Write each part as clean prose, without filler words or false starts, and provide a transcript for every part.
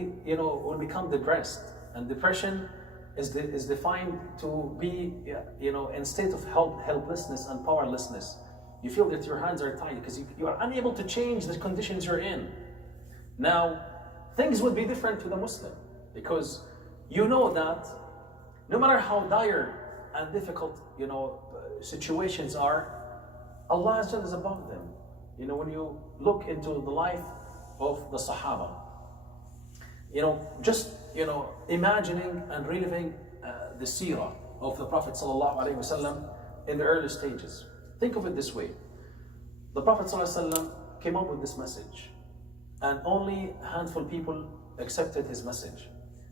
will become depressed, and depression is defined to be in state of helplessness and powerlessness. You feel that your hands are tied because you are unable to change the conditions you're in. Now, things would be different to the Muslim, because you know that no matter how dire and difficult situations are, Allah Azza is above them. When you look into the life of the Sahaba, just imagining and reliving the seerah of the Prophet ﷺ in the early stages. Think of it this way: the Prophet ﷺ came up with this message, and only a handful of people accepted his message.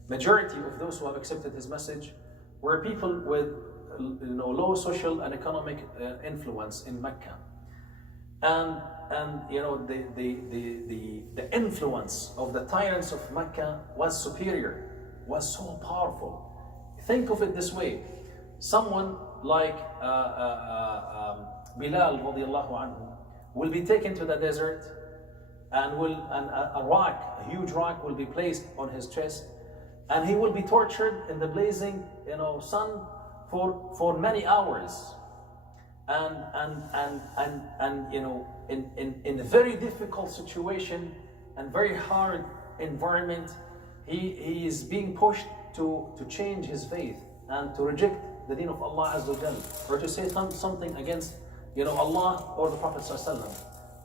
Majority of those who have accepted his message were people with low social and economic influence in Mecca, and the influence of the tyrants of Mecca was superior, was so powerful. Think of it this way: someone like Bilal radiallahu anhu will be taken to the desert, and a huge rock will be placed on his chest, and he will be tortured in the blazing sun for many hours, and in a very difficult situation and very hard environment, he is being pushed to change his faith and to reject the deen of Allah Azza wa Jal, or to say something against Allah or the Prophet ﷺ.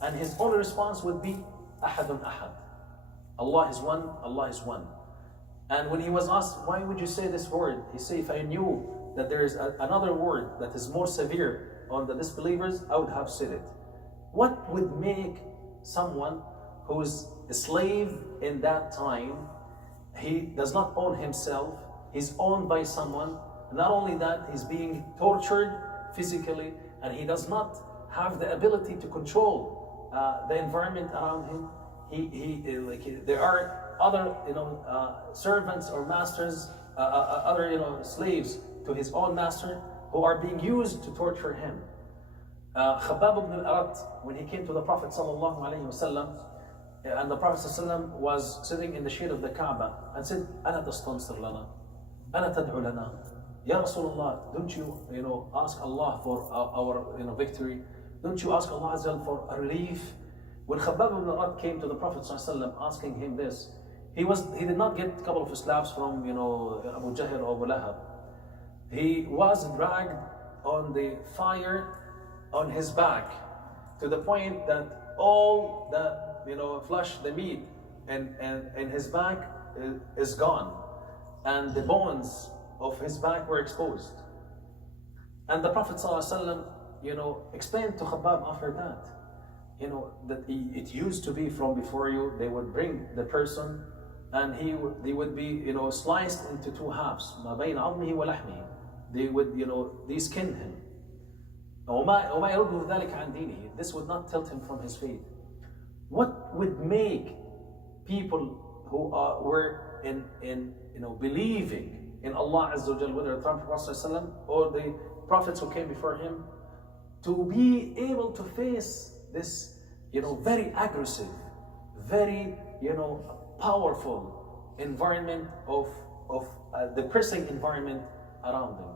And his only response would be Ahadun Ahad. Allah is one, Allah is one. And when he was asked, why would you say this word? He said, if I knew that there is another word that is more severe on the disbelievers, I would have said it. What would make someone who's a slave in that time, he does not own himself, he's owned by someone, not only that, he's being tortured physically, and he does not have the ability to control the environment around him. There are other servants or masters, other slaves to his own master, who are being used to torture him. Khabbab ibn al-Arat, when he came to the Prophet sallallahu alaihi wasallam, and the Prophet sallallahu alaihi wasallam was sitting in the shade of the Kaaba, and said, "Ana tastansir lana, ana tad'u lana, Ya Rasulullah, don't you ask Allah for our victory? Don't you ask Allah Azza for a relief?" When Khabbab ibn al-Arat came to the Prophet sallallahu alaihi wasallam asking him this, he did not get a couple of slaps from Abu Jahl or Abu Lahab. He was dragged on the fire on his back, to the point that all the flesh, the meat and his back is gone, and the bones of his back were exposed. And the Prophet ﷺ, explained to Khabbab after that, that it used to be from before you, they would bring the person, and they would be sliced into two halves, ما بين عظمه ولحمه. They would they skin him. وما يرده ذلك عن دينه. This would not tilt him from his faith. What would make people who were in believing in Allah Azza wa Jal, whether the Prophet ﷺ or the prophets who came before him, to be able to face this very aggressive, very powerful environment of a depressing environment around them?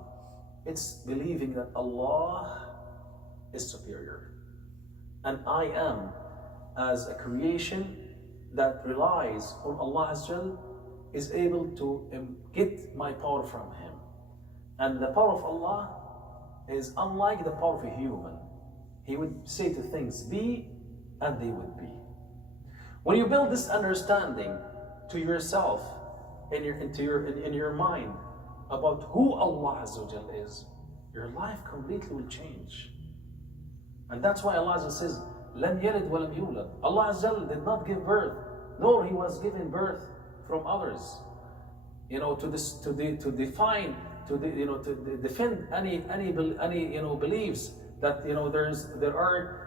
It's believing that Allah is superior, and I am, as a creation that relies on Allah Azza wa Jal, is able to get my power from Him. And the power of Allah is unlike the power of a human. He would say to things, be, and they would be. When you build this understanding to yourself, in your mind, about who Allah Azza wa Jal is, your life completely will change. And that's why Allah Azza wa Jal says, لَمْ يَلِدْ وَلَمْ يُولَدْ. Allah Azza wa Jal did not give birth, nor He was given birth from others. To defend any beliefs that there are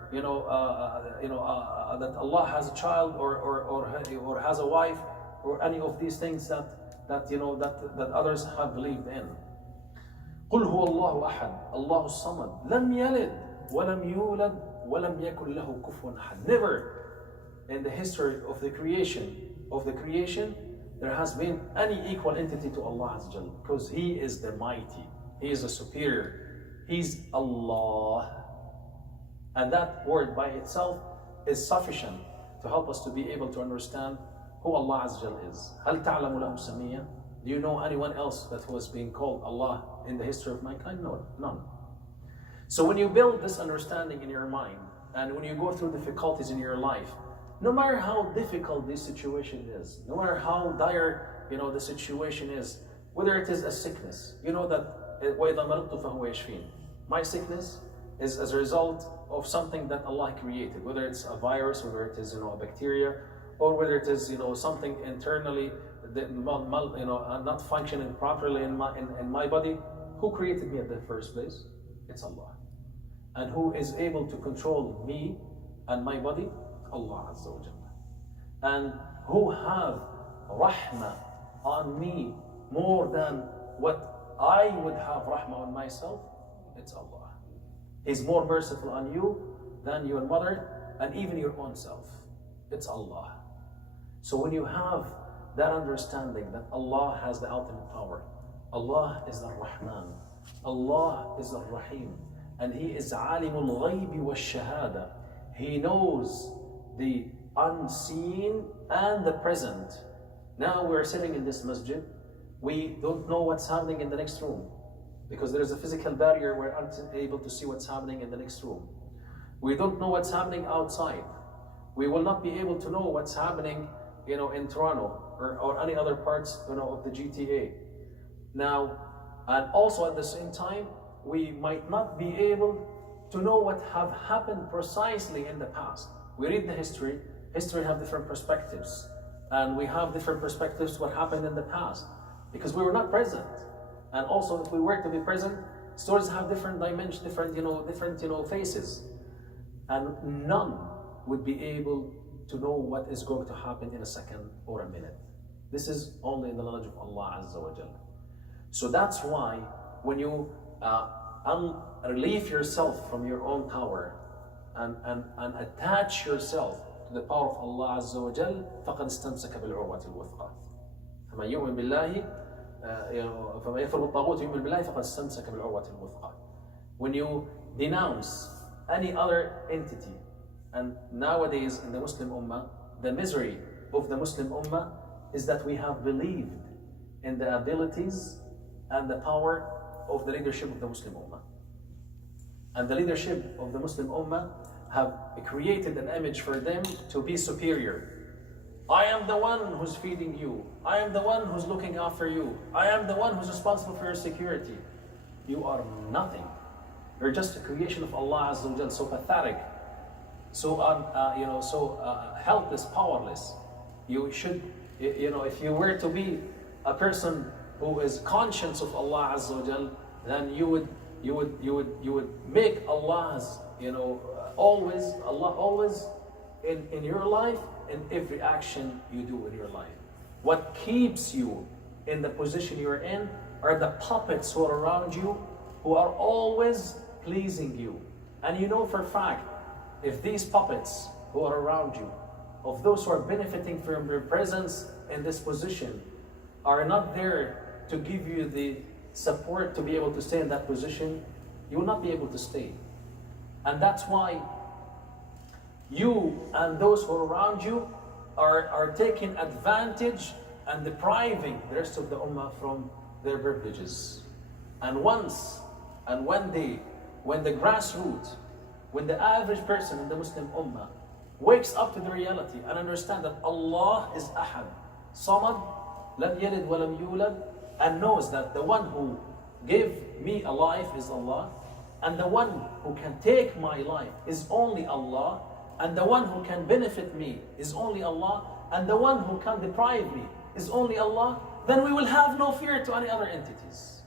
that Allah has a child or has a wife, or any of these things that others have believed in. قل هو الله أحد الله الصمد لم يلد ولم يولد ولم يكن له كفوا أحد. Never in the history of the creation there has been any equal entity to Allah Azza wa Jal, because He is the mighty, He is the superior, He's Allah. And that word by itself is sufficient to help us to be able to understand who Allah Azza wa Jal is. هل تعلم له سميا? Do you know anyone else that was being called Allah in the history of mankind? No, none. So when you build this understanding in your mind, and when you go through difficulties in your life, no matter how difficult this situation is, no matter how dire the situation is, whether it is a sickness, you know that وَإِذَا مَرِضْتُ فَهُوَ يَشْفِينِ. My sickness is as a result of something that Allah created, whether it's a virus, whether it is a bacteria, or whether it is something internally that not functioning properly in my body. Who created me at the first place? It's Allah. And who is able to control me and my body? Allah Azza wa Jalla. And who have rahmah on me more than what I would have rahmah on myself? It's Allah. He's more merciful on you than your mother and even your own self. It's Allah. So when you have that understanding that Allah has the ultimate power, Allah is Ar-Rahman, Allah is Ar-Rahim, and He is Alimul Ghaybi wa Shahada. He knows the unseen and the present. Now we're sitting in this masjid, we don't know what's happening in the next room because there is a physical barrier, we're unable to see what's happening in the next room. We don't know what's happening outside. We will not be able to know what's happening in Toronto or any other parts of the GTA. Now, and also at the same time, we might not be able to know what have happened precisely in the past. We read the history have different perspectives, and we have different perspectives what happened in the past because we were not present. And also, if we were to be present, stories have different dimensions, different faces, and none would be able to know what is going to happen in a second or a minute. This is only in the knowledge of Allah Azza wa Jalla. So that's why when you relieve yourself from your own power and attach yourself to the power of Allah Azza wa Jalla, فَقَدْ اسْتَمْسَكَ بِالْعُرْوَةِ الْوُثْقَى. فَمَنْ يُؤْمِنْ بِاللَّهِ فَمَنْ يَكْفُرْ بِالطَّاغُوتِ وَيُؤْمِنْ بِاللَّهِ فَقَدْ اسْتَمْسَكَ بِالْعُرْوَةِ الْوُثْقَى. When you denounce any other entity, and nowadays in the Muslim Ummah, the misery of the Muslim Ummah is that we have believed in the abilities and the power of the leadership of the Muslim Ummah. And the leadership of the Muslim Ummah have created an image for them to be superior. I am the one who's feeding you. I am the one who's looking after you. I am the one who's responsible for your security. You are nothing. You're just a creation of Allah Azza wa Jal, so pathetic, so helpless, powerless. You should, if you were to be a person who is conscious of Allah Azza wa Jal, then you would make Allah's, Allah always in your life, in every action you do in your life. What keeps you in the position you're in are the puppets who are around you, who are always pleasing you. And you know for a fact, if these puppets who are around you, of those who are benefiting from your presence in this position, are not there to give you the support to be able to stay in that position, you will not be able to stay. And that's why you and those who are around you are taking advantage and depriving the rest of the Ummah from their privileges. And one day, when the grassroots, when the average person in the Muslim Ummah wakes up to the reality and understand that Allah is Ahad, Samad, Lam Yalid wa Lam Yulad, and knows that the one who gave me a life is Allah, and the one who can take my life is only Allah, and the one who can benefit me is only Allah, and the one who can deprive me is only Allah, then we will have no fear to any other entities.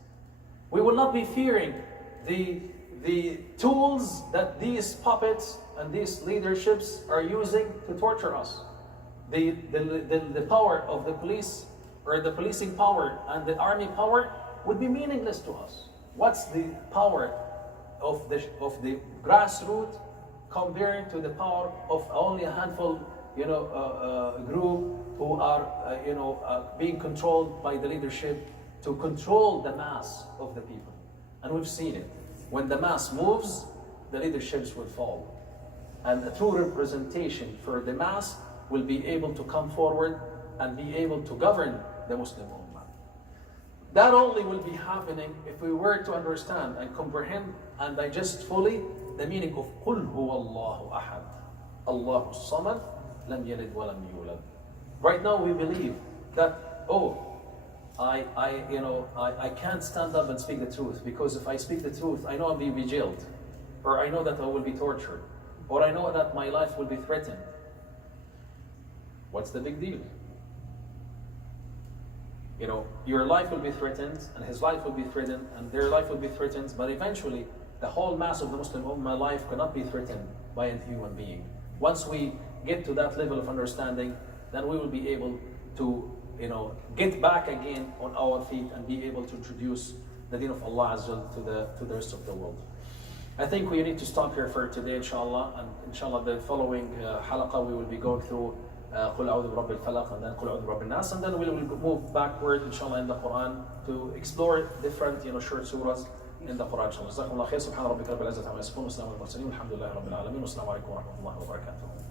We will not be fearing the tools that these puppets and these leaderships are using to torture us. The power of the police, or the policing power and the army power, would be meaningless to us. What's the power of the grassroots compared to the power of only a handful group who are being controlled by the leadership to control the mass of the people. And we've seen it. When the mass moves, the leaderships will fall. And a true representation for the mass will be able to come forward and be able to govern the Muslim Ummah. That only will be happening if we were to understand and comprehend and digest fully the meaning of قُلْ هُوَ اللَّهُ أَحَدٌ اللَّهُ الصَّمَدُ لَمْ يَلِدْ وَلَمْ يُولَدْ. Right now we believe that, I can't stand up and speak the truth, because if I speak the truth, I know I'll be jailed, or I know that I will be tortured, or I know that my life will be threatened. What's the big deal? Your life will be threatened, and his life will be threatened, and their life will be threatened, but eventually the whole mass of the Muslim Ummah life cannot be threatened by a human being. Once we get to that level of understanding, then we will be able to get back again on our feet and be able to introduce the deen of Allah Azza wa Jal to the rest of the world. I think we need to stop here for today, inshallah, and inshallah the following halaqah we will be going through قُلْ أَعُوذُ بِرَبِّ الْفَلَقِ and then قُلْ أَعُوذُ بِرَبِّ النَّاسِ, and then we will move backward, inshallah, in the Quran to explore different short surahs in the Quran. Inshallah. جزاكم الله خير. سبحان ربك رب العزة عما يصفون وسلام على المرسلين والحمد لله رب العالمين والسلام عليكم ورحمة الله وبركاته.